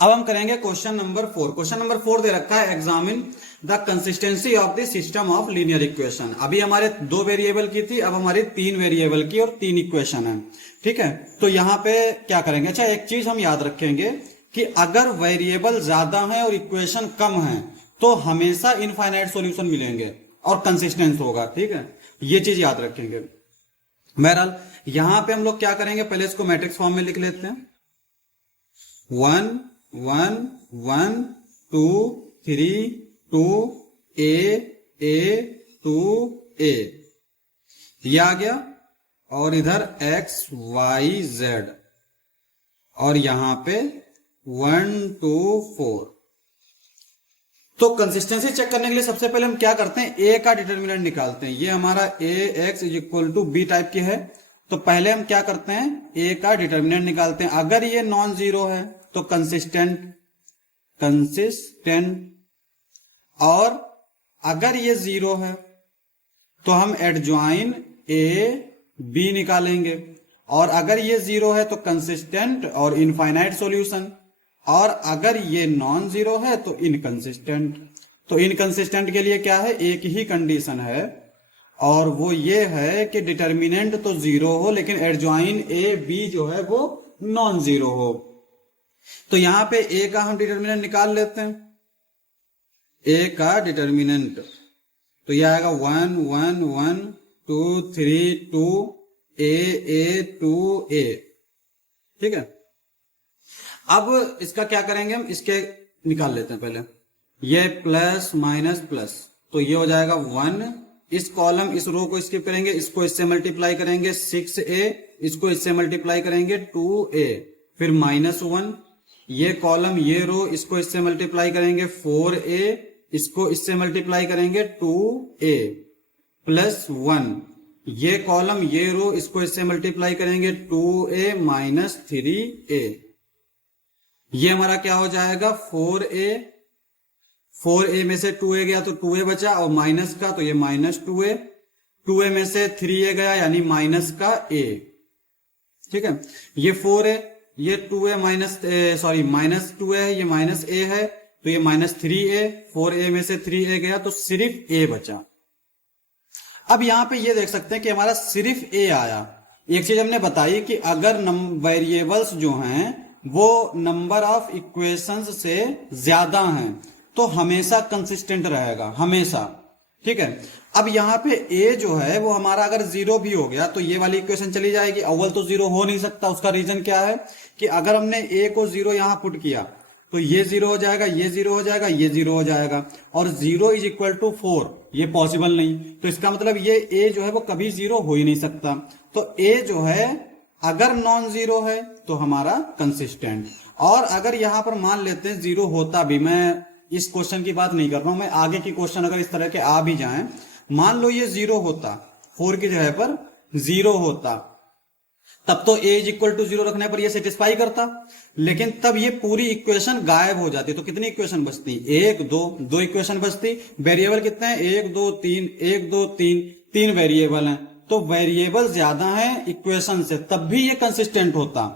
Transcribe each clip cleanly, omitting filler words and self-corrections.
अब हम करेंगे क्वेश्चन नंबर 4। क्वेश्चन नंबर 4 दे रखा है examine the consistency of the system of linear equation. अभी हमारे 2 वेरिएबल की थी, अब हमारी 3 वेरिएबल की और 3 इक्वेशन है। ठीक है, तो यहां पे क्या करेंगे, अच्छा एक चीज हम याद रखेंगे कि अगर वेरिएबल ज्यादा है और इक्वेशन कम है तो हमेशा इनफाइनाइट सॉल्यूशन मिलेंगे और कंसिस्टेंस होगा। ठीक है, ये चीज याद रखेंगे। बहरहाल यहां पे हम लोग क्या करेंगे, पहले इसको मैट्रिक्स फॉर्म में लिख लेते हैं। 1 1 1 2 3 2 a 2 a, ये आ गया। और इधर x y z और यहां पे 1 2 4। तो कंसिस्टेंसी चेक करने के लिए सबसे पहले हम क्या करते हैं, a का डिटर्मिनेंट निकालते हैं। ये हमारा ax is equal to b type की है, तो पहले हम क्या करते हैं, a का डिटर्मिनेंट निकालते हैं। अगर ये नॉन जीरो है तो कंसिस्टेंट, और अगर ये जीरो है तो हम एडजॉइन a b निकालेंगे, और अगर ये जीरो है तो कंसिस्टेंट और इनफाइनाइट सॉल्यूशन, और अगर ये नॉन जीरो है तो इनकंसिस्टेंट। तो इनकंसिस्टेंट के लिए क्या है, एक ही कंडीशन है, और वो ये है कि डिटर्मिनेंट तो जीरो हो लेकिन एडजॉइन ए बी जो है वो नॉन जीरो हो। तो यहां पे ए का हम डिटर्मिनेंट निकाल लेते हैं। ए का डिटर्मिनेंट तो यह आएगा 1 1 1 2 3 2 a 2 a। ठीक है, अब इसका क्या करेंगे, हम इसके निकाल लेते हैं पहले। ये प्लस माइनस प्लस, तो ये हो जाएगा 1, इस कॉलम इस रो को स्किप करेंगे, इसको इससे मल्टीप्लाई करेंगे 6a, इसको इससे मल्टीप्लाई करेंगे 2a, फिर -1, ये कॉलम ये रो इसको इससे मल्टीप्लाई करेंगे 4a, इसको इससे मल्टीप्लाई करेंगे 2a प्लस 1, ये कॉलम ये रो इसको इससे मल्टीप्लाई करेंगे 2a माइनस 3a। ये हमारा क्या हो जाएगा 4a में से 2a गया तो 2a बचा, और माइनस का तो ये -2a, 2a में से 3a गया यानी माइनस का a। ठीक है, ये 4a, ये 2a माइनस 2a है, ये माइनस a है, तो ये -3a, 4a में से 3a गया तो सिर्फ a बचा। अब यहां पे ये देख सकते हैं कि हमारा सिर्फ a आया। एक चीज हमने बताई कि अगर वेरिएबल्स जो हैं वो नंबर ऑफ इक्वेशंस से ज्यादा हैं तो हमेशा कंसिस्टेंट रहेगा, हमेशा। ठीक है, अब यहां पे a जो है वो हमारा अगर जीरो भी हो गया तो ये वाली इक्वेशन चली जाएगी। अव्वल तो जीरो हो नहीं सकता, उसका रीजन क्या है कि अगर हमने a को जीरो यहां पुट किया तो ये जीरो हो जाएगा, ये जीरो हो जाएगा, ये जीरो हो जाएगा, और 0 इज इक्वल टू 4, ये पॉसिबल नहीं। तो इसका मतलब ये a जो है वो कभी जीरो हो ही नहीं सकता। तो a जो है अगर नॉन जीरो है तो हमारा कंसिस्टेंट, और अगर यहां पर मान लेते हैं जीरो होता भी, मैं इस क्वेश्चन की बात नहीं कर रहा हूं, मैं आगे की क्वेश्चन अगर इस तरह के आ भी जाएं, मान लो ये जीरो होता, 4 की जगह पर जीरो होता, तब तो a इज इक्वल टू 0 रखने पर ये सेटिस्फाई करता, लेकिन तब ये पूरी इक्वेशन गायब हो जाती। तो कितनी इक्वेशन बचती, 1 2 2 इक्वेशन बचती। वेरिएबल कितने हैं, 1 2 3 1 2 3 3 वेरिएबल हैं, तो वेरिएबल ज्यादा है इक्वेशन से, तब भी ये कंसिस्टेंट होता।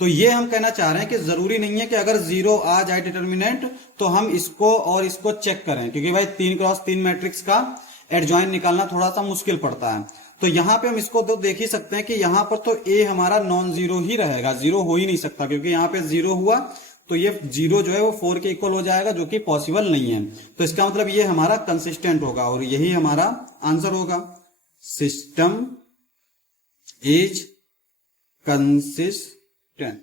तो ये हम कहना चाह रहे हैं कि जरूरी नहीं है कि अगर 0 आ जाए डिटर्मिनेंट तो हम इसको और इसको चेक करें, क्योंकि भाई 3x3 मैट्रिक्स का एडजॉइन निकालना थोड़ा सा मुश्किल पड़ता है। तो यहां पे हम इसको तो देख ही सकते हैं कि यहां पर तो a हमारा नॉन जीरो ही रहेगा, जीरो हो ही नहीं सकता, क्योंकि यहां पे 0 हुआ तो ये 0 जो है वो 4 के इक्वल हो जाएगा, जो कि पॉसिबल नहीं है। तो इसका मतलब ये हमारा कंसिस्टेंट होगा, और यही हमारा आंसर होगा। System is consistent.